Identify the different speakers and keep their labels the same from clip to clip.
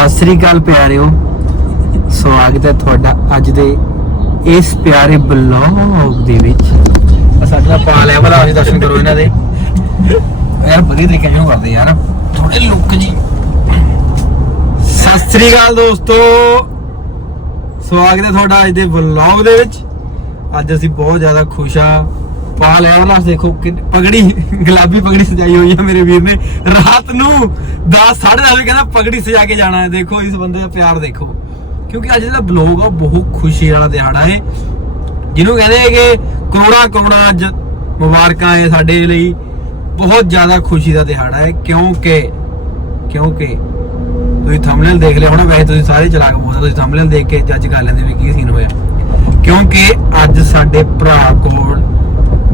Speaker 1: ਸਤਿ ਸ੍ਰੀ ਅਕਾਲ ਪਿਆਰਿਓ। ਸਵਾਗਤ ਹੈ ਤੁਹਾਡਾ ਅੱਜ ਦੇ ਇਸ ਪਿਆਰੇ ਬਲੌਗ ਦੇ ਵਿੱਚ। ਸਾਡੇ ਨਾਲ ਪਾ ਲਿਆ ਭਲਾ ਅਸੀਂ ਦਰਸ਼ਨ ਕਰੋ ਇਹਨਾਂ ਦੇ। ਯਾਰ ਵਧੀਆ ਤਰੀਕੇ ਨਾਲ ਕਰਦੇ ਯਾਰ। ਥੋੜੇ ਲੁੱਕ ਜੀ ਸਤਿ ਸ੍ਰੀ ਅਕਾਲ ਦੋਸਤੋ। ਸਵਾਗਤ ਹੈ ਤੁਹਾਡਾ ਅੱਜ ਦੇ ਬਲੌਗ ਦੇ ਵਿੱਚ। ਅੱਜ ਅਸੀਂ ਬਹੁਤ ਜ਼ਿਆਦਾ ਖੁਸ਼ ਆ ਪਾ ਲਿਆ ਵਾਲਾ ਦੇਖੋ ਪਗੜੀ, ਗੁਲਾਬੀ ਪਗੜੀ ਸਜਾਈ ਹੋਈ ਹੈ ਮੇਰੇ ਵੀਰ ਨੇ। ਰਾਤ ਨੂੰ 10 10:30 ਵਜੇ ਕਹਿੰਦਾ ਪਗੜੀ ਸਜਾ ਕੇ ਜਾਣਾ ਹੈ। ਦੇਖੋ, ਇਸ ਬੰਦੇ ਦਾ ਪਿਆਰ ਦੇਖੋ। ਕਿਉਂਕਿ ਅੱਜ ਦਾ ਬਲੌਗ ਆ ਬਹੁਤ ਖੁਸ਼ੀ ਵਾਲਾ ਦਿਹਾੜਾ ਹੈ। ਜਿਹਨੂੰ ਕਹਿੰਦੇ ਹੈ ਕਿ ਕਰੋੜਾਂ ਕਰੋੜਾਂ ਅੱਜ ਮੁਬਾਰਕਾਂ ਹੈ ਸਾਡੇ ਲਈ। ਬਹੁਤ ਜ਼ਿਆਦਾ ਖੁਸ਼ੀ ਦਾ ਦਿਹਾੜਾ ਹੈ। ਕਿਉਂਕਿ ਕਿਉਂਕਿ ਤੁਸੀਂ ਥੰਬਨੇਲ ਦੇਖ ਲਿਆ ਹੋਣਾ, ਵੈਸੇ ਤੁਸੀਂ ਸਾਰੇ ਚਲਾ ਕੇ ਬੋਲਦੇ ਤੁਸੀਂ ਥੰਬਨੇਲ ਦੇਖ ਕੇ ਜੱਜ ਕਰ ਲੈਂਦੇ ਵੀ ਕੀ ਸੀਨ ਹੋਇਆ। ਕਿਉਂਕਿ ਅੱਜ ਸਾਡੇ ਭਰਾ ਕੋਲ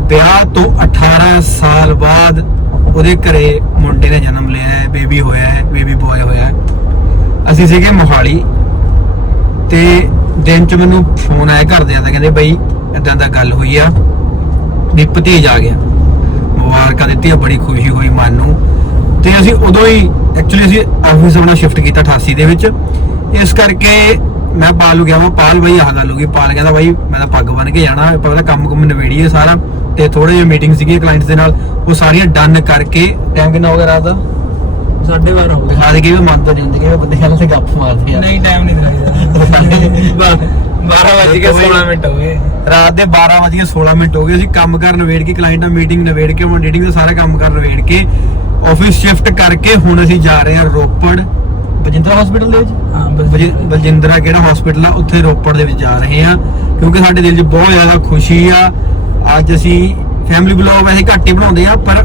Speaker 1: ਵਿਆਹ ਤੋਂ 18 ਸਾਲ ਬਾਅਦ ਉਹਦੇ ਘਰੇ ਮੁੰਡੇ ਨੇ ਜਨਮ ਲਿਆ ਹੈ ਬੇਬੀ ਹੋਇਆ ਹੈ ਬੇਬੀ ਬॉय ਹੋਇਆ ਹੈ। ਅਸੀਂ ਸੀਗੇ ਮੋਹਾਲੀ। ਤੇ ਦਿਨ ਚ ਮੈਨੂੰ ਫੋਨ ਆਇਆ ਘਰਦਿਆਂ ਦਾ, ਕਹਿੰਦੇ ਬਈ ਇਦਾਂ ਦਾ ਗੱਲ ਹੋਈ ਆ, ਵੀ ਭਤੀਜ ਆ ਗਿਆ। ਮੁਬਾਰਕਾਂ ਦਿੱਤੀ ਬੜੀ ਖੁਸ਼ੀ ਹੋਈ ਮਨ ਨੂੰ। ਤੇ ਅਸੀਂ ਉਦੋਂ ਹੀ ਐਕਚੁਅਲੀ ਅਸੀਂ ਆਫਿਸ ਆਪਣਾ ਸ਼ਿਫਟ ਕੀਤਾ 88 ਦੇ ਵਿੱਚ। ਇਸ ਕਰਕੇ ਮੈਂ ਪਾਲ ਨੂੰ ਗਿਆ ਮੈਂ ਪਾਲ ਬਈ ਆਹ ਗੱਲ ਹੋ ਗਈ। ਪਾਲ ਕਹਿੰਦਾ ਬਾਈ ਮੈਂ ਤਾਂ ਪੱਗ ਬੰਨ ਕੇ ਜਾਣਾ ਪਹਿਲਾਂ ਕੰਮ ਕੁਮ ਨਵੇੜੀਏ ਸਾਰਾ। ਤੇ ਥੋੜੇ ਜਿਹੇ ਮੀਟਿੰਗ ਸੀਗੀ ਕਲਾਇੰਟਸ ਦੇ ਨਾਲ ਉਹ ਸਾਰੀਆਂ ਡਨ ਕਰਕੇ ਟਾਈਮ ਕਿੰਨਾ ਹੋ ਗਿਆ ਰਾਤ ਦਾ?
Speaker 2: ਸਾਢੇ 12 ਹੋ
Speaker 1: ਦਿਖਾ ਦੇ ਕਿ ਵੀ ਮੰਨਦਾ ਨਹੀਂ ਹੁੰਦੇ ਕਿ ਬੰਦੇ ਕਹਿੰਦੇ ਤੇ ਗੱਪ ਮਾਰਦੇ ਆ।
Speaker 2: ਨਹੀਂ ਟਾਈਮ ਨਹੀਂ ਦਿਖਾਈਦਾ। 12 ਵਜ ਕੇ 16 ਮਿੰਟ ਹੋ ਗਏ।
Speaker 1: ਰਾਤ ਦੇ 12 ਵਜੇ 16 ਮਿੰਟ ਹੋ ਗਏ। ਅਸੀਂ ਕੰਮ ਕਰਨ ਨਵੇੜ ਕੇ ਕਲਾਇੰਟ ਨਾਲ ਮੀਟਿੰਗ ਨਵੇੜ ਕੇ ਹੁਣ ਦਾ ਸਾਰਾ ਕੰਮ ਕਰਨ ਨਵੇੜ ਕੇ ਆਫਿਸ ਸ਼ਿਫਟ ਕਰਕੇ ਹੁਣ ਅਸੀਂ ਜਾ ਰਹੇ ਹਾਂ ਰੋਪੜ। ਬਜਿੰਦਰਾ ਹਸਪੀਟਲ ਦੇ ਵਿੱਚ?
Speaker 2: ਹਾਂ
Speaker 1: ਬਲਜਿ- ਬਲਜਿੰਦਰਾ ਕਿਹੜਾ ਹਸਪੀਟਲ ਆ? ਉੱਥੇ ਰੋਪੜ ਦੇ ਵਿੱਚ ਜਾ ਰਹੇ ਹਾਂ। ਕਿਉਂਕਿ ਸਾਡੇ ਦਿਲ 'ਚ ਬਹੁਤ ਜ਼ਿਆਦਾ ਖੁਸ਼ੀ ਆ। ਅੱਜ ਅਸੀਂ ਫੈਮਿਲੀ ਬਲੌਗ ਵੈਸੇ ਘੱਟ ਹੀ ਬਣਾਉਂਦੇ ਆ ਪਰ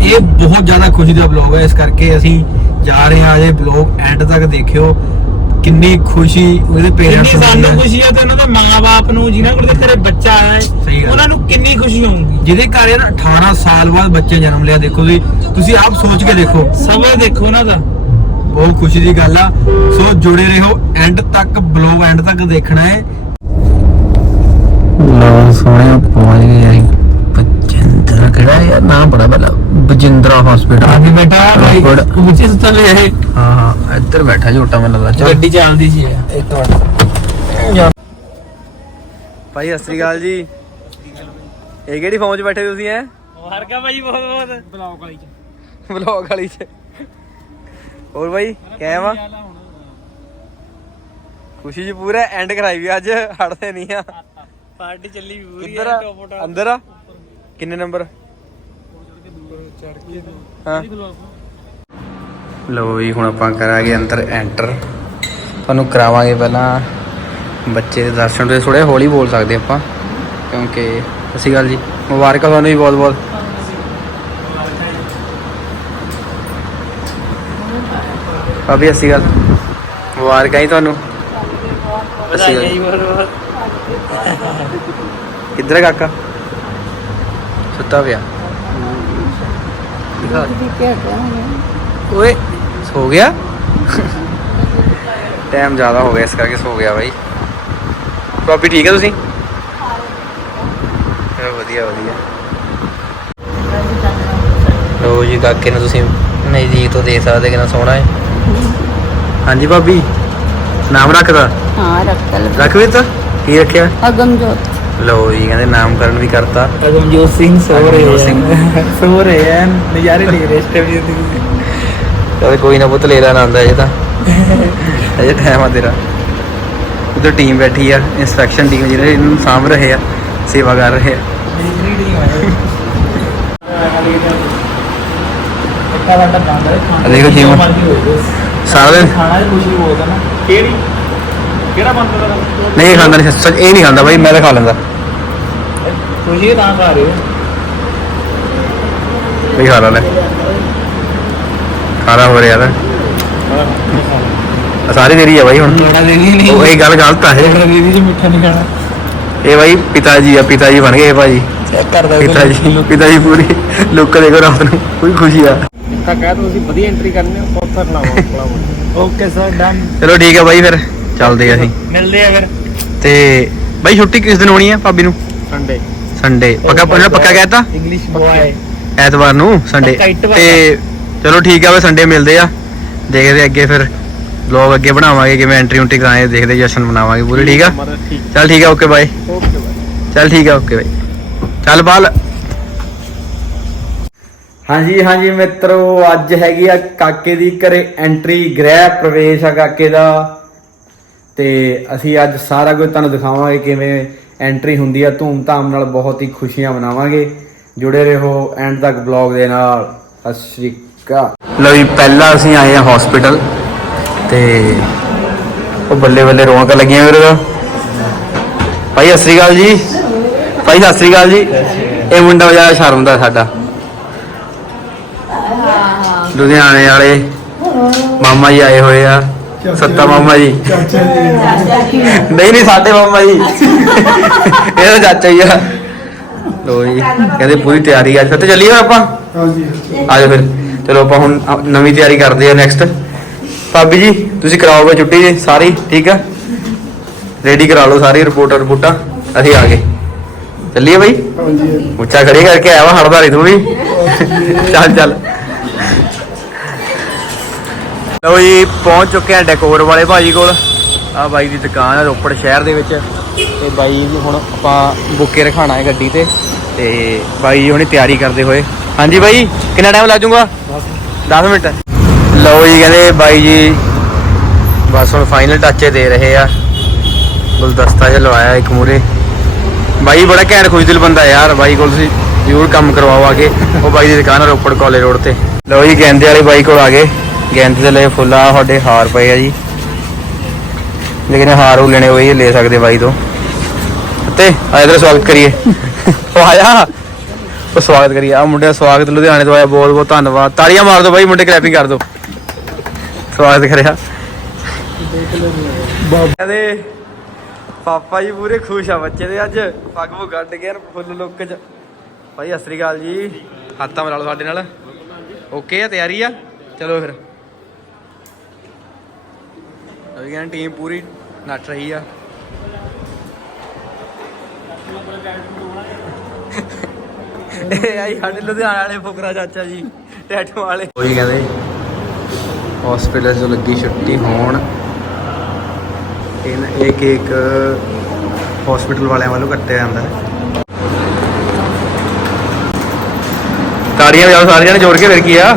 Speaker 1: ਇਹ ਬਹੁਤ ਜ਼ਿਆਦਾ ਖੁਸ਼ੀ ਦਾ ਬਲੌਗ ਹੈ। ਇਸ ਕਰਕੇ ਅਸੀਂ ਜਾ ਰਹੇ ਹਾਂ ਇਹ ਬਲੌਗ ਐਂਡ ਤੱਕ ਦੇਖਿਓ। ਕਿੰਨੀ ਖੁਸ਼ੀ ਉਹਦੇ ਪੇਰੈਂਟਸ
Speaker 2: ਸਾਨੂੰ ਖੁਸ਼ੀ ਹੈ ਤੇ ਉਹਨਾਂ ਦੇ ਮਾਪੇ ਨੂੰ ਜਿਨ੍ਹਾਂ ਕੋਲ ਤੇ ਘਰੇ ਬੱਚਾ ਆਇਆ ਹੈ। ਉਹਨਾਂ ਨੂੰ ਕਿੰਨੀ ਖੁਸ਼ੀ ਹੋਊਗੀ?
Speaker 1: ਜਿਹਦੇ ਘਰ ਯਾਰ 18 ਸਾਲ ਬਾਅਦ ਬੱਚੇ ਜਨਮ ਲਿਆ ਦੇਖੋ ਤੁਸੀਂ ਤੁਸੀਂ ਆਪ ਸੋਚ ਕੇ ਦੇਖੋ।
Speaker 2: ਸਬਰ ਦੇਖੋ ਉਹਨਾਂ ਦਾ।
Speaker 1: ਬਹੁਤ ਖੁਸ਼ੀ ਦੀ ਗੱਲ ਆ। ਸੋ ਜੁੜੇ ਰਹੋ ਐਂਡ ਤੱਕ ਬਲੌਗ ਐਂਡ ਤੱਕ ਦੇਖਣਾ ਹੈ। ਲੋ ਸੋਹਣੇ ਪਹੁੰਚ ਗਏ ਆਈ। ਬਜਿੰਦਰਾ ਕਿਹੜਾ ਹੈ ਯਾਰ? ਨਾਮ ਬੜਾ ਬਲਾ ਬਜਿੰਦਰਾ ਹਸਪੀਟਲ
Speaker 2: ਆਗੇ ਬੇਟਾ
Speaker 1: ਰੋਪੜ।
Speaker 2: ਉੱਚੇ ਸੁੱਤਾ ਲਿਆ ਹੈ
Speaker 1: ਹਾਂ ਹਾਂ ਇੱਧਰ ਬੈਠਾ ਝੋਟਾ ਮੈਨੂੰ ਲੱਗਦਾ। ਚੱਲ।
Speaker 2: ਗੱਡੀ ਚੱਲਦੀ ਸੀ ਇਹ। ਇੱਕ ਮਿੰਟ।
Speaker 1: ਭਾਈ ਸਤਿ ਸ੍ਰੀ ਅਕਾਲ ਜੀ। ਇਹ ਕਿਹੜੀ ਫੌਜ 'ਚ ਬੈਠੇ ਤੁਸੀਂ ਐ
Speaker 2: ਮੁਬਾਰਕਾਂ ਭਾਈ ਬਹੁਤ ਬਹੁਤ। ਬਲੌਗ ਵਾਲੀ ਚ।
Speaker 1: ਵਲੌਗ ਵਾਲੀ 'ਚ। ਹੋਰ ਭਾਈ ਕਿਵੇਂ ਆ? ਖੁਸ਼ੀ ਜੀ ਪੂਰਾ ਐਂਡ ਕਰਾਈ ਵੀ ਅੱਜ। ਹਟਦੇ ਨਹੀਂ ਆ।
Speaker 2: ਪਾਰਟੀ ਚੱਲੀ ਵੀ ਪੂਰੀ
Speaker 1: ਕਿੱਧਰ ਆ? ਅੰਦਰ ਆ? ਕਿੰਨੇ ਨੰਬਰ?
Speaker 2: ਚੜ ਕੇ
Speaker 1: ਹਾਂ। ਲੋ ਜੀ ਹੁਣ ਆਪਾਂ ਕਰਾਂਗੇ ਅੰਦਰ ਐਂਟਰ ਤੁਹਾਨੂੰ ਕਰਾਵਾਂਗੇ ਪਹਿਲਾਂ ਬੱਚੇ ਦੇ ਦਰਸ਼ਨ ਤੇ ਥੋੜੇ ਹੌਲੀ ਬੋਲ ਸਕਦੇ ਆਪਾਂ ਕਿਉਂਕਿ ਅਸੀਂ ਗੱਲ ਜੀ। ਮੁਬਾਰਕਾਂ ਤੁਹਾਨੂੰ ਵੀ ਬਹੁਤ ਬਹੁਤ। ਭਾਬੀ ਅਸੀਂ ਗੱਲ ਮੁਬਾਰਕਾਂ ਹੀ ਤੁਹਾਨੂੰ। ਅਸੀਂ
Speaker 2: ਵਧਾਈਆਂ ਜੀ ਬਹੁਤ ਬਹੁਤ।
Speaker 1: ਕਿੱਧਰ ਹੈ ਕਾਕਾ? ਸੁੱਤਾ ਪਿਆ। ਦਿਖਾ। ਓਏ ਸੋ ਗਿਆ? ਟਾਈਮ ਜ਼ਿਆਦਾ ਹੋ ਗਿਆ ਇਸ ਕਰਕੇ ਸੋ ਗਿਆ ਬਾਈ। ਭਾਬੀ ਠੀਕ ਹੈ ਤੁਸੀਂ? ਚਲੋ ਵਧੀਆ ਵਧੀਆ। ਲੋ ਜੀ ਕਾਕੇ ਨੂੰ ਤੁਸੀਂ ਨਜ਼ਦੀਕ ਤੋਂ ਦੇਖ ਸਕਦੇ ਕਿੰਨਾ ਸੋਹਣਾ ਹੈ। ਹਾਂਜੀ ਭਾਬੀ ਨਾਮ ਰੱਖਦਾ?
Speaker 3: ਹਾਂ ਰੱਖਲ
Speaker 1: ਰੱਖ ਵੀ ਤਾਂ ਕੀ ਰੱਖਿਆ?
Speaker 3: ਅਗਮਜੋਤ।
Speaker 1: ਲੋ ਜੀ ਕਹਿੰਦੇ ਨਾਮਕਰਨ ਵੀ ਕਰਤਾ।
Speaker 2: ਅਗਮਜੋਤ ਸਿੰਘ ਸੋ ਰਹੇ ਹੈ ਸੋ ਰਹੇ ਹੈ ਨਜ਼ਾਰੇ ਲੈ ਰਹੇ ਜ਼ਿੰਦਗੀ
Speaker 1: ਚਲ ਕੋਈ ਨਾ ਪੁੱਤ ਲੈ ਲੈਣਾ ਆਂਦਾ ਇਹ ਤਾਂ। ਅਜੇ ਟਾਈਮ ਆ ਤੇਰਾ। ਉਧਰ ਟੀਮ ਬੈਠੀ ਆ ਇਨਸਪੈਕਸ਼ਨ ਟੀਮ ਜਿਹੜੇ ਇਹਨੂੰ ਸਾਂਭ ਰਹੇ ਆ ਸੇਵਾ ਕਰ ਰਹੇ ਆ। ਦੇਖੋ ਜੀ,
Speaker 2: ਜੋ ਮਰਜ਼ੀ ਹੋਏ ਬਸ।
Speaker 1: ਸਾਰਾ ਦਿਨ?
Speaker 2: ਖਾਣਾ ਦੀ ਖੁਸ਼ੀ ਹੈ ਨਾ। ਕਿਹੜੀ? ਕਿਹੜਾ ਬੰਦ ਦਾ
Speaker 1: ਨਹੀਂ ਖਾਂਦਾ ਨਹੀਂ ਸੱਚ ਇਹ ਨਹੀਂ ਖਾਂਦਾ ਬਾਈ ਮੈਂ ਤਾਂ ਖਾ ਲੈਂਦਾ।
Speaker 2: ਖੁਸ਼ੀ ਤਾਂ ਖਾ ਰਹੇ ਹੋ।
Speaker 1: ਵੀ ਖਾ ਲੈ ਖਾਣਾ ਹੋ ਰਿਹਾ ਤਾਂ। ਸਾਰੀ ਤੇਰੀ ਆ ਬਾਈ ਹੁਣ।
Speaker 2: ਨਹੀਂ।
Speaker 1: ਉਹ ਇਹ ਗੱਲ ਗਲਤ ਆ ਇਹ।
Speaker 2: ਦੀਦੀ ਜੀ ਮਿੱਠਾ ਨਹੀਂ ਖਾਣਾ।
Speaker 1: ਇਹ ਬਾਈ ਪਿਤਾ ਜੀ ਆ ਪਿਤਾ ਜੀ ਬਣ ਗਏ ਇਹ ਭਾਜੀ।
Speaker 2: ਚੈੱਕ ਕਰਦਾ
Speaker 1: ਪਿਤਾ ਜੀ। ਪਿਤਾ ਜੀ ਪੂਰੀ ਲੁੱਕ ਦੇਖੋ ਰਾਤ ਨੂੰ ਕੋਈ ਖੁਸ਼ੀ ਆ।
Speaker 2: ਤਾਂ ਕਹਿ ਤੁਸੀਂ ਵਧੀਆ ਐਂਟਰੀ ਕਰਨੀ ਹੈ ਬਹੁਤ ਕਰਨਾ ਓਕੇ ਸਰ ਡਨ
Speaker 1: ਚਲੋ ਠੀਕ ਆ ਬਾਈ ਫਿਰ। ਚੱਲਦੇ ਆ ਅਸੀਂ।
Speaker 2: ਮਿਲਦੇ ਆ ਫਿਰ।
Speaker 1: ਤੇ ਬਾਈ ਛੁੱਟੀ ਕਿਸ ਦਿਨ ਹੋਣੀ ਆ ਭਾਬੀ ਨੂੰ?
Speaker 2: ਸੰਡੇ
Speaker 1: ਸੰਡੇ ਪੱਕਾ ਪਹਿਲਾਂ ਪੱਕਾ ਕਹਿਤਾ?
Speaker 2: ਇੰਗਲਿਸ਼ ਬॉय
Speaker 1: ਐਤਵਾਰ ਨੂੰ ਸੰਡੇ ਤੇ ਚਲੋ ਠੀਕ ਆ ਵੇ ਸੰਡੇ ਮਿਲਦੇ ਆ। ਦੇਖਦੇ ਅੱਗੇ ਫਿਰ ਵਲੌਗ ਅੱਗੇ ਬਣਾਵਾਂਗੇ ਕਿਵੇਂ ਐਂਟਰੀ ਉਂਟਰੀ ਕਰਾਏ ਦੇਖਦੇ ਜਸ਼ਨ ਬਣਾਵਾਂਗੇ ਪੂਰੇ ਠੀਕ ਆ? ਚੱਲ ਠੀਕ ਆ ਓਕੇ ਬਾਏ
Speaker 2: ਓਕੇ ਬਾਈ
Speaker 1: ਚੱਲ ਠੀਕ ਆ ਓਕੇ ਬਾਈ ਚੱਲ ਬਾਲ। ਹਾਂਜੀ ਹਾਂਜੀ ਮਿੱਤਰੋ ਅੱਜ ਹੈਗੀ ਆ ਕਾਕੇ ਦੀ ਘਰੇ ਐਂਟਰੀ ਗ੍ਰਹਿ ਪ੍ਰਵੇਸ਼ ਆ ਕਾਕੇ ਦਾ। ਤੇ ਅਸੀਂ ਅੱਜ ਸਾਰਾ ਕੁਝ ਤੁਹਾਨੂੰ ਦਿਖਾਵਾਂਗੇ ਕਿਵੇਂ ਐਂਟਰੀ ਹੁੰਦੀ ਆ। ਧੂਮ-ਧਾਮ ਨਾਲ ਬਹੁਤ ਹੀ ਖੁਸ਼ੀਆਂ ਮਨਾਵਾਂਗੇ। ਜੁੜੇ ਰਹੋ ਐਂਡ ਤੱਕ ਬਲੌਗ ਦੇ ਨਾਲ। ਸਤਿ ਸ਼੍ਰੀ ਅਕਾਲ। ਲਓ ਜੀ ਪਹਿਲਾਂ ਅਸੀਂ ਆਏ ਆ ਹਸਪੀਟਲ ਤੇ ਉਹ ਬੱਲੇ ਬੱਲੇ ਰੌਣਕਾਂ ਲੱਗੀਆਂ ਮੇਰੇ ਦਾ ਭਾਈ ਸਤਿ ਸ਼੍ਰੀ ਅਕਾਲ ਜੀ। ਭਾਈ ਸਤਿ ਸ਼੍ਰੀ ਅਕਾਲ ਜੀ। ਇਹ ਮੁੰਡਾ ਬਜਾਇਆ ਸ਼ਰਮ ਦਾ ਸਾਡਾ। ਲੁਧਿਆਣੇ ਵਾਲੇ ਮਾਮਾ ਜੀ ਆਏ ਹੋਏ ਆ। ਸੱਤਾ ਮਾਮਾ ਜੀ। ਨਹੀਂ ਨਹੀਂ ਸਾਡੇ ਮਾਮਾ ਜੀ। ਇਹ ਤਾਂ ਚਾਚਾ ਹੀ ਆ। ਲੋ ਜੀ ਕਹਿੰਦੇ ਪੂਰੀ ਤਿਆਰੀ ਅੱਜ ਫਿਰ ਤੇ ਚੱਲੀਏ ਆਪਾਂ?
Speaker 2: ਹਾਂਜੀ
Speaker 1: ਆ ਜਾਓ ਫਿਰ। ਚਲੋ ਆਪਾਂ ਹੁਣ ਨਵੀਂ ਤਿਆਰੀ ਕਰਦੇ ਆ ਨੈਕਸਟ ਭਾਬੀ ਜੀ ਤੁਸੀਂ ਕਰਾਓਗੇ ਛੁੱਟੀ ਜੀ ਸਾਰੀ ਠੀਕ ਆ? ਰੈਡੀ ਕਰਾ ਲਓ ਸਾਰੀ ਰਿਪੋਰਟਾਂ ਰਿਪੋਰਟਾਂ। ਅਸੀਂ ਆ ਗਏ। ਚੱਲੀਏ ਬਈ?
Speaker 2: ਹਾਂਜੀ।
Speaker 1: ਉੱਚਾ ਖੜੀ ਕਰਕੇ ਆਇਆ ਵਾ ਹੜਦਾਰੀ ਤੂੰ ਵੀ। ਚੱਲ ਚੱਲ। ਲਓ ਜੀ ਪਹੁੰਚ ਚੁੱਕੇ ਆ ਡੈਕੋਰ ਵਾਲੇ ਭਾਜੀ ਕੋਲ। ਆ ਬਾਈ ਦੀ ਦੁਕਾਨ ਆ ਰੋਪੜ ਸ਼ਹਿਰ ਦੇ ਵਿੱਚ। ਤੇ ਬਾਈ ਨੂੰ ਹੁਣ ਆਪਾਂ ਬੁੱਕੇ ਰਖਾਣਾ ਹੈ ਗੱਡੀ ਤੇ। ਤੇ ਬਾਈ ਜੀ ਹੁਣੀ ਤਿਆਰੀ ਕਰਦੇ ਹੋਏ। ਹਾਂਜੀ ਬਾਈ ਕਿੰਨਾ ਟਾਈਮ ਲੱਗ ਜਾਊਗਾ? 10 ਮਿੰਟ। ਲਓ ਜੀ ਕਹਿੰਦੇ ਬਾਈ ਜੀ ਬਸ ਹੁਣ ਫਾਈਨਲ ਟੱਚੇ ਦੇ ਰਹੇ ਆ। ਗੁਲਦਸਤਾ ਜਿਹਾ ਲਵਾਇਆ ਇੱਕ ਮੂਰੇ ਬਾਈ ਬੜਾ ਘੈਂਟ ਖੁਸ਼ਦਿਲ ਬੰਦਾ ਯਾਰ। ਬਾਈ ਕੋਲ ਤੁਸੀਂ ਜ਼ਰੂਰ ਕੰਮ ਕਰਵਾਓ ਆ ਕੇ। ਉਹ ਬਾਈ ਦੀ ਦੁਕਾਨ ਆ ਰੋਪੜ ਕਾਲਜ ਰੋਡ ਤੇ। ਲਓ ਜੀ ਗੈਂਦੇ ਵਾਲੀ ਬਾਈ ਕੋਲ ਆ ਗਏ। ਗੈਂਦੇ ਦੇ ਲਈ ਫੁੱਲ ਆ ਤੁਹਾਡੇ ਹਾਰ ਪਏ ਆ ਜੀ। ਲੇਕਿਨ ਹਾਰ ਉਹ ਲੈਣੇ ਹੋਏ ਲੈ ਸਕਦੇ ਬਾਈ ਤੋਂ। ਤੇ ਆ ਇਧਰ ਸਵਾਗਤ ਕਰੀਏ। ਉਹ ਆਇਆ। ਉਹ ਸਵਾਗਤ ਕਰੀਏ। ਆ ਮੁੰਡੇ ਦਾ ਸਵਾਗਤ ਲੁਧਿਆਣੇ ਤੋਂ ਆਇਆ। ਬਹੁਤ ਬਹੁਤ ਧੰਨਵਾਦ। ਤਾੜੀਆਂ ਮਾਰ ਦਿਓ ਬਾਈ, ਮੁੰਡੇ ਕਲੈਪਿੰਗ ਕਰ ਦਿਓ। ਸਵਾਗਤ ਕਰਿਆ। ਕਹਿੰਦੇ ਪਾਪਾ ਜੀ ਪੂਰੇ ਖੁਸ਼ ਆ ਬੱਚੇ ਦੇ ਅੱਜ। ਪੱਗ ਪੁੱਗ ਕੱਢ ਕੇ ਫੁੱਲ ਲੁੱਕ ਚ। ਭਾਈ ਸਤਿ ਸ੍ਰੀ ਅਕਾਲ ਜੀ। ਹੱਥਾਂ ਮਿਲਾ ਲਓ ਸਾਡੇ ਨਾਲ। ਓਕੇ ਆ, ਤਿਆਰੀ ਆ? ਚਲੋ ਫਿਰ। ਅਭੀ ਕਹਿੰਦੇ ਟੀਮ ਪੂਰੀ ਨੱਟ ਰਹੀ ਆ। ਇਹ ਆਈ ਸਾਡੇ ਲੁਧਿਆਣਾ ਵਾਲੇ ਫੁਕਰਾ ਚਾਚਾ ਜੀ, ਟੈਟੂ ਵਾਲੇ। ਉਹੀ ਕਹਿੰਦੇ ਹਸਪੀਟਲ ਤੋਂ ਲੱਗੀ ਛੁੱਟੀ ਹੋਣ। ਇਹ ਇਹ ਕੇਕ ਹਸਪੀਟਲ ਵਾਲਿਆਂ ਵੱਲੋਂ ਕੱਟਿਆ ਜਾਂਦਾ ਹੈ। ਤਾੜੀਆਂ ਵਜਾਓ, ਸਾਰਿਆਂ ਨੇ ਜੋੜ ਕੇ ਫਿਰ ਕੀ ਆ?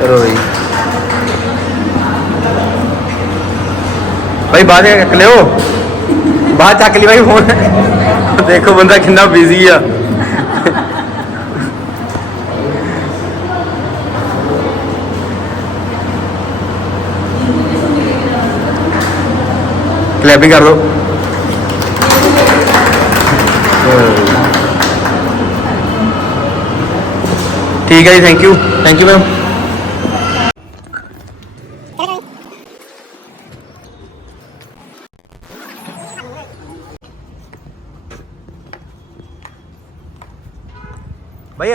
Speaker 1: ਚਲੋ ਜੀ ਭਾਈ ਬਾਅਦ ਵਿੱਚ ਚੱਕ ਲਿਓ ਬਾਅਦ ਚੱਕ ਲਈ ਭਾਈ ਫੋਨ ਦੇਖੋ ਬੰਦਾ ਕਿੰਨਾ ਬਿਜ਼ੀ ਆ ਕਲੈਪਿੰਗ ਕਰ ਲਓ ਠੀਕ ਹੈ ਜੀ ਥੈਂਕ ਯੂ ਥੈਂਕ ਯੂ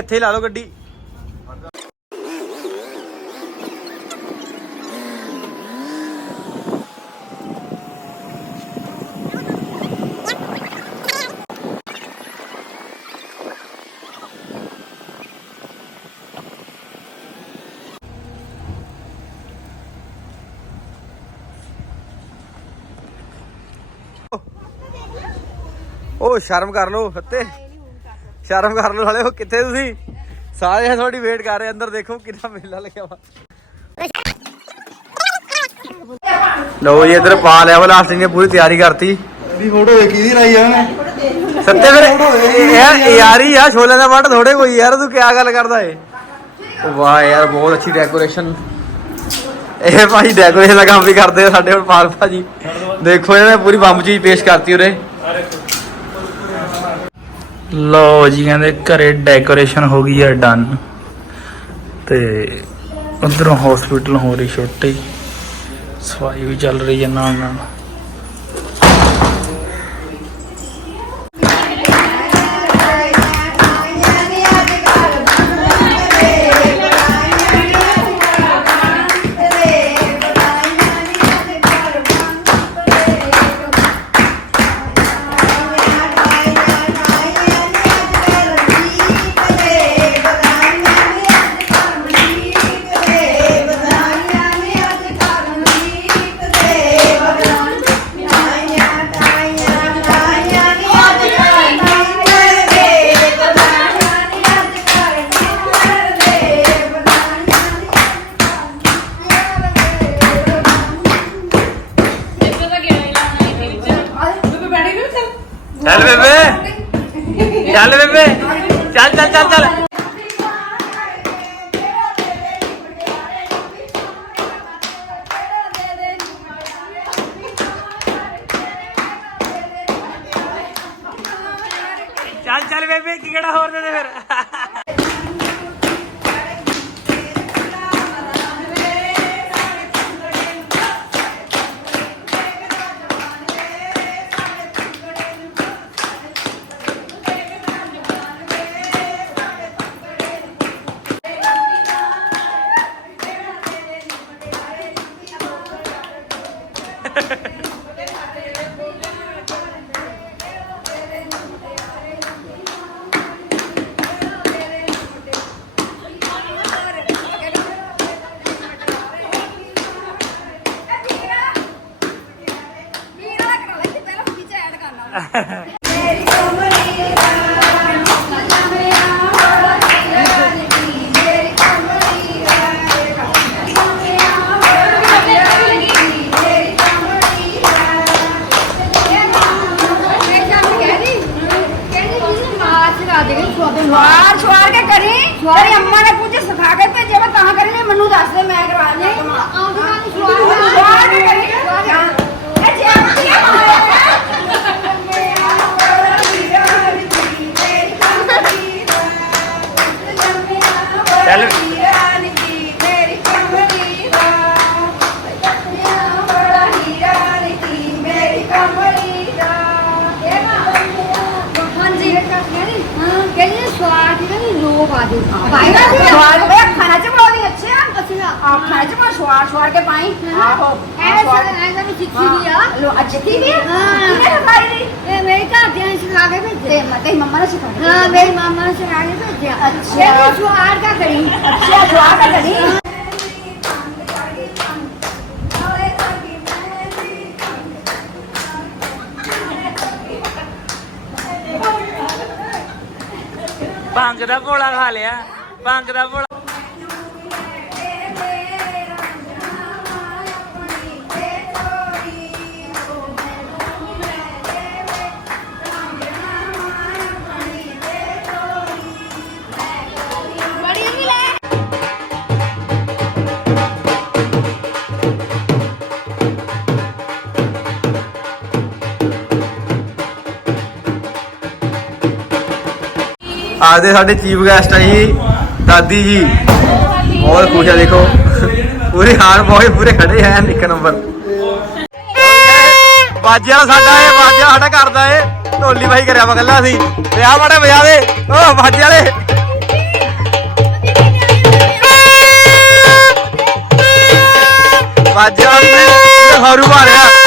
Speaker 1: ਇੱਥੇ ਲਾ ਲਓ ਗੱਡੀ। ਉਹ ਸ਼ਰਮ ਕਰ ਲਓ ਹੱਤੇ ਸ਼ਰਮ ਕਰ ਲਓ ਉਹ ਕਿੱਥੇ ਤੁਸੀਂ? ਸਾਰੇ ਤੁਹਾਡੀ ਵੇਟ ਕਰ ਰਹੇ ਅੰਦਰ ਦੇਖੋ ਕਿੰਨਾ ਮੇਲਾ ਲੱਗਿਆ ਵਾ। ਲਓ ਜੀ ਇੱਧਰ ਪਾ ਲਿਆ ਵਾ ਲਾਸਟ ਨੇ ਪੂਰੀ ਤਿਆਰੀ ਕਰਤੀ।
Speaker 2: ਦੀ ਫੋਟੋ ਵੇਖੀ ਦੀ ਰਾਈ ਆ
Speaker 1: ਸੱਤੇ ਫਿਰ ਇਹ- ਯਾਰ ਯਾਰ ਆ ਛੋਲੇ ਦਾ ਵੱਟ ਥੋੜੇ ਕੋਈ ਯਾਰ ਤੂੰ ਕਿਆ ਗੱਲ ਕਰਦਾ ਏ? ਵਾਹ ਯਾਰ ਬਹੁਤ ਅੱਛੀ ਡੈਕੋਰੇਸ਼ਨ ਇਹ ਭਾਈ ਡੈਕੋਰੇਸ਼ਨ ਦਾ ਕੰਮ ਵੀ ਕਰਦੇ ਸਾਡੇ ਹੁਣ ਪਾਲ ਭਾਜੀ। ਦੇਖੋ ਇਹਨੇ ਪੂਰੀ ਬੰਬ ਚੀਜ਼ ਪੇਸ਼ ਕਰਤੀ ਉਰੇ।
Speaker 3: ਲੋ ਜੀ, ਕਹਿੰਦੇ ਘਰੇ ਡੈਕੋਰੇਸ਼ਨ ਹੋ ਗਈ ਹੈ ਡਨ ਤੇ ਉਧਰੋਂ ਹਸਪੀਟਲ ਹੋ ਰਹੀ ਛੁੱਟੀ। ਸਫ਼ਾਈ ਵੀ ਚੱਲ ਰਹੀ ਹੈ ਨਾਲ ਨਾਲ।
Speaker 4: ਤਾਂ ਕਰੀ ਮੈਨੂੰ ਦੱਸ ਦੇ ਮੈਂ ਕਰਵਾ ਲਈ ਛੁਆਰ ਕੇ ਕਰੀ ਇਹ ਜੇ ਆਪ
Speaker 3: ਚੱਲ।
Speaker 4: ਹਾਂਜੀ। ਕਹਿੰਦੀ ਸਵਾਦ ਨਹੀਂ ਲੋਕ ਆ ਜੀ। ਪਾਏਗਾ ਸਵਾਦ ਬਈ ਖਾਣਾ ਚ ਬਣਾਉਣੀ ਅੱਛਾ ਅੱਛਾ ਆ ਖਾਣਾ ਚ ਬਣਾ ਸਵਾਦ ਸਵਾਦ ਕੇ ਪਾਈ। ਆਹੋ ਐਸਾ ਐਸਾ ਵੀ ਸਿੱਖੀ ਵੀ ਆ। ਲੋ ਅੱਛੀ ਵੀ ਹਾਂ। ਕਿਹਨੇ ਖਾਈ ਦੀ? ਇਹ ਮੇਰੇ ਘਰ ਦੇ ਸਿਖਾ ਕੇ ਭੇਜੇ ਮੈਂ ਤੇਰੀ ਮੰਮਾ ਨੇ ਸਿਖਾਇਆ ਹਾਂ ਮੇਰੀ ਮੰਮਾ ਨੇ ਸਿਖਾ ਕੇ ਭੇਜਿਆ। ਅੱਛਾ। ਇਹ ਸਵਾਦ ਦਾ ਕਰੀ। ਅੱਛਾ ਸਵਾਦ ਦਾ ਕਰੀ।
Speaker 3: ਭੰਗ ਦਾ ਭੋਲਾ ਖਾ ਲਿਆ। ਭੰਗ ਦਾ ਭੋਲਾ
Speaker 1: ਆਜਦੇ ਸਾਡੇ ਚੀਫ ਗੈਸਟ ਆ ਜੀ, ਦਾਦੀ ਜੀ। ਬਹੁਤ ਖੁਸ਼ ਆ, ਦੇਖੋ। ਪੂਰੇ ਹਾਰ ਬੋਏ ਪੂਰੇ ਖੜੇ ਹੈ ਇੱਕ ਨੰਬਰ। ਬਾਜੇ ਵਾਲਾ ਸਾਡਾ ਇਹ ਬਾਜੇ ਸਾਡਾ ਕਰਦਾ ਏ ਢੋਲੀ ਬਾਈ ਕਰਿਆ ਵਾ ਗੱਲਾਂ ਸੀ। ਵਿਆਹ ਮਾੜੇ ਵਿਆਹ ਦੇ। ਓ, ਬਾਜੇ ਵਾਲੇ। ਬਾਜੇ ਵਾਲਾ ਹਾਰੂ ਮਾਰਿਆ।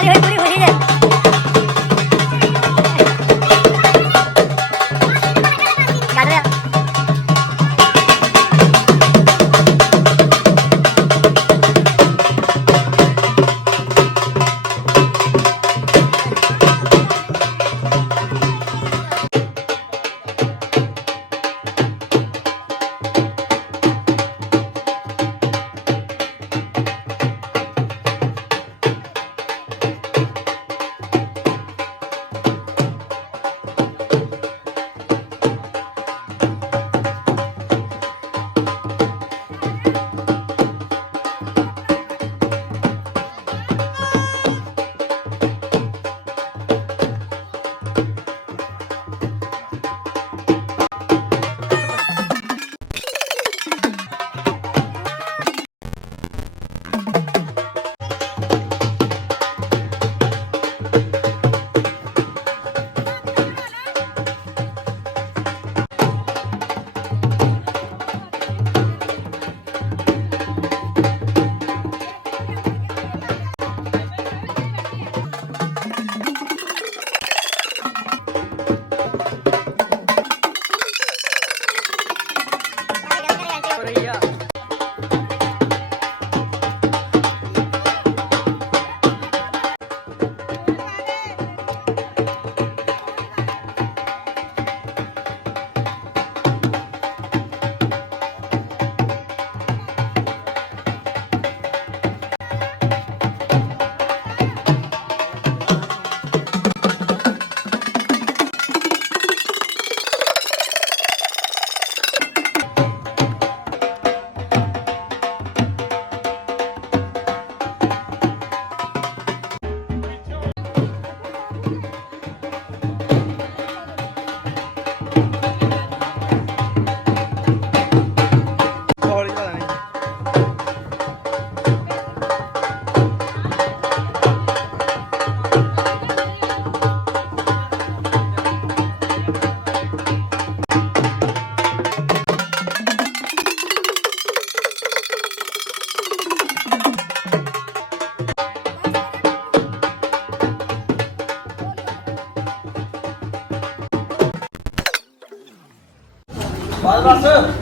Speaker 4: ਬੋਲੋ ਯਾਰ ਹੋਈ ਪੂਰੀ ਹੋਈ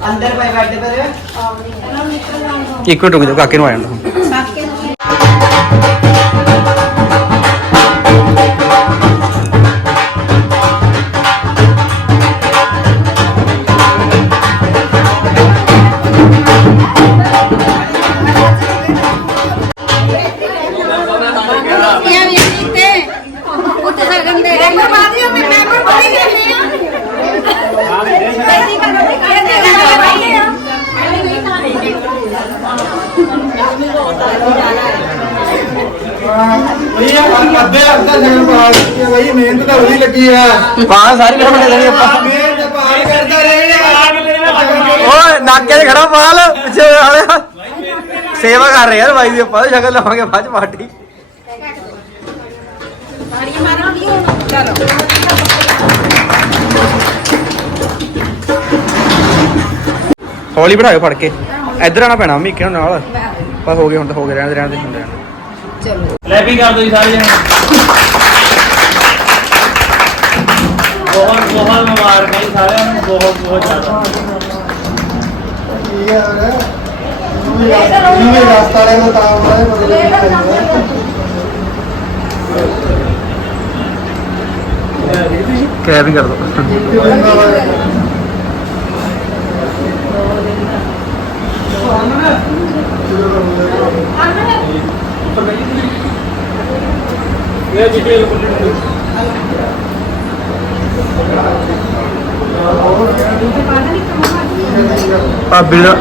Speaker 2: ਅੰਦਰ ਪਏ ਬੈਠੇ ਪਏ
Speaker 1: ਇੱਕ ਮਿੰਟ ਰੁਕ ਜਾ ਕਾਕੇ ਨੂੰ ਆ ਜਾਂਦਾ ਜਨ ਪਾਲ ਕੀਤੀ ਹੈ ਬਈ ਮਿਹਨਤ ਤਾਂ ਉਹਦੀ ਲੱਗੀ ਆ। ਪਾਣ ਸਾਰੀ ਬਣਾ ਲੈਣੀ ਆਪਾਂ ਮਿਹਨਤ ਪਾਲ ਕਰਦਾ ਰਹਿਣਾ ਓਏ ਨਾਕੇ 'ਚ ਖੜਾ ਪਾਲ ਪਿੱਛੇ ਵਾਲੇ ਸੇਵਾ ਕਰ ਰਹੇ ਯਾਰ ਬਾਈ ਦੀ ਆਪਾਂ ਸ਼ਕਲ ਲਵਾਂਗੇ ਬਾਅਦ ਚ ਪਾਰਟੀ। ਹੌਲੀ ਬਿਠਾਇਓ ਫੜ ਕੇ। ਇੱਧਰ ਆਣਾ ਪੈਣਾ ਮੰਮੀ ਕਿਹਨਾਂ ਨਾਲ? ਬਸ ਹੋ ਗਏ ਹੁਣ ਤਾਂ ਹੋ ਗਏ ਰਹਿਣ ਦੇ ਰਹਿਣ ਦੇ ਹੁਣ ਰਹਿਣ ਦੇ।
Speaker 3: ਲੈ ਵੀ ਕਰ ਦੋ ਜੀ ਸਾਰੇ ਜਣੇ ਬਹੁਤ ਬਹੁਤ ਮੁਬਾਰਕਾਂ ਜੀ ਸਾਰਿਆਂ ਨੂੰ ਬਹੁਤ ਬਹੁਤ ਜ਼ਿਆਦਾ
Speaker 1: ਜਿਵੇਂ ਰਸਤਾ ਲੈ ਤਾਂ ਤਾਂ ਕੈਬ ਹੀ ਕਰ ਦੋ
Speaker 3: ਇਹ ਡਿਟੇਲ
Speaker 1: ਭਾਬੀ ਦਾ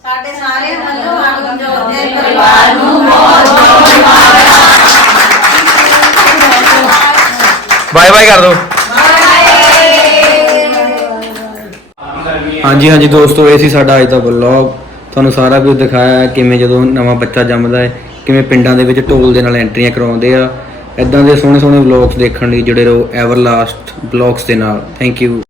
Speaker 4: ਸਾਡੇ ਸਾਰੇ ਵੱਲੋਂ ਜੋਤ ਦੇ ਪਰਿਵਾਰ ਨੂੰ ਬਹੁਤ
Speaker 1: ਬਾਏ ਬਾਏ ਕਰ ਦੋ। ਹਾਂਜੀ ਹਾਂਜੀ ਦੋਸਤੋ ਇਹ ਸੀ ਸਾਡਾ ਅੱਜ ਦਾ ਵਲੌਗ ਤੁਹਾਨੂੰ ਸਾਰਾ ਕੁਝ ਦਿਖਾਇਆ ਹੈ, ਕਿਵੇਂ ਜਦੋਂ ਨਵਾਂ ਬੱਚਾ ਜੰਮਦਾ ਹੈ, ਕਿਵੇਂ ਪਿੰਡਾਂ ਦੇ ਵਿੱਚ ਢੋਲ ਦੇ ਨਾਲ ਐਂਟਰੀਆਂ ਕਰਾਉਂਦੇ ਆ। ਇਦਾਂ ਦੇ ਸੋਹਣੇ ਸੋਹਣੇ ਵਲੌਗਸ ਦੇਖਣ ਲਈ ਜੁੜੇ ਰਹੋ ਐਵਰਲਾਸਟ ਵਲੌਗਸ ਦੇ ਨਾਲ। Thank you